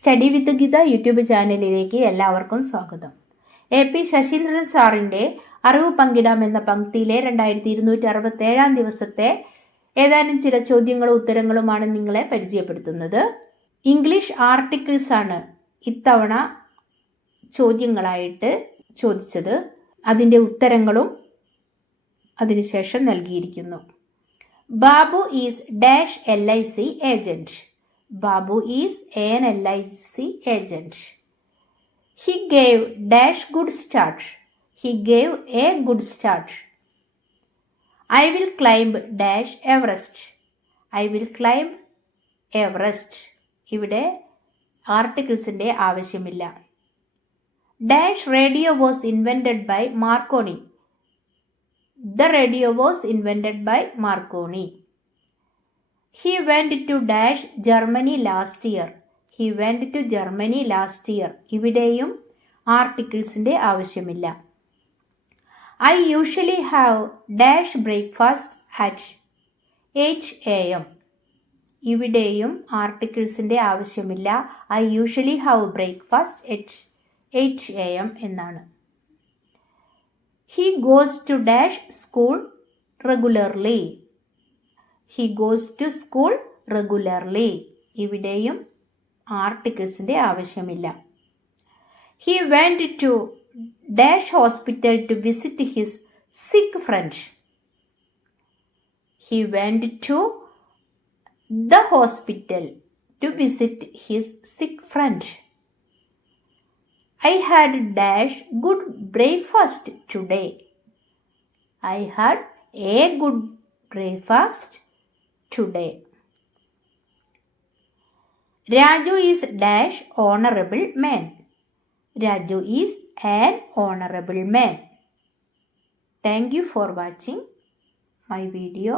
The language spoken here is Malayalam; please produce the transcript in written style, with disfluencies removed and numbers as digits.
സ്റ്റഡി വിത്ത് ഗീത യൂട്യൂബ് ചാനലിലേക്ക് എല്ലാവർക്കും സ്വാഗതം. AP ശശീന്ദ്രൻ സാറിൻ്റെ അറിവ് പങ്കിടാം എന്ന പങ്ക്തിയിലെ 2267 ദിവസത്തെ ഏതാനും ചില ചോദ്യങ്ങളും ഉത്തരങ്ങളുമാണ് നിങ്ങളെ പരിചയപ്പെടുത്തുന്നത്. ഇംഗ്ലീഷ് ആർട്ടിക്കിൾസ് ആണ് ഇത്തവണ ചോദ്യങ്ങളായിട്ട് ചോദിച്ചത്. അതിൻ്റെ ഉത്തരങ്ങളും അതിനുശേഷം നൽകിയിരിക്കുന്നു. Babu is dash LIC agent. Babu is an LIC agent. He gave dash good start. He gave a good start. I will climb dash Everest. I will climb Everest. ഇവിടെ ആർട്ടിക്കിൾസിൻ്റെ ആവശ്യമില്ല. Dash radio was invented by Marconi. The radio was invented by Marconi. He went to dash Germany last year. He went to Germany last year. ഇവിടെയും ആർട്ടിക്കിൾസിൻ്റെ ആവശ്യമില്ല. I usually have dash breakfast at 8 AM. ഇവിടെയും ആർട്ടിക്കിൾസിൻ്റെ ആവശ്യമില്ല. I usually have breakfast at 8 AM എന്നാണ്. He goes to dash school regularly. He goes to school regularly. ഇവിടെയും ആർട്ടിക്കിൾസിൻ്റെ ആവശ്യമില്ല. He went to dash hospital to visit his sick friend. He went to the hospital to visit his sick friend. I had dash good breakfast today. I had a good breakfast today. Raju is dash honorable man. Raju is an honorable man. Thank you for watching my video.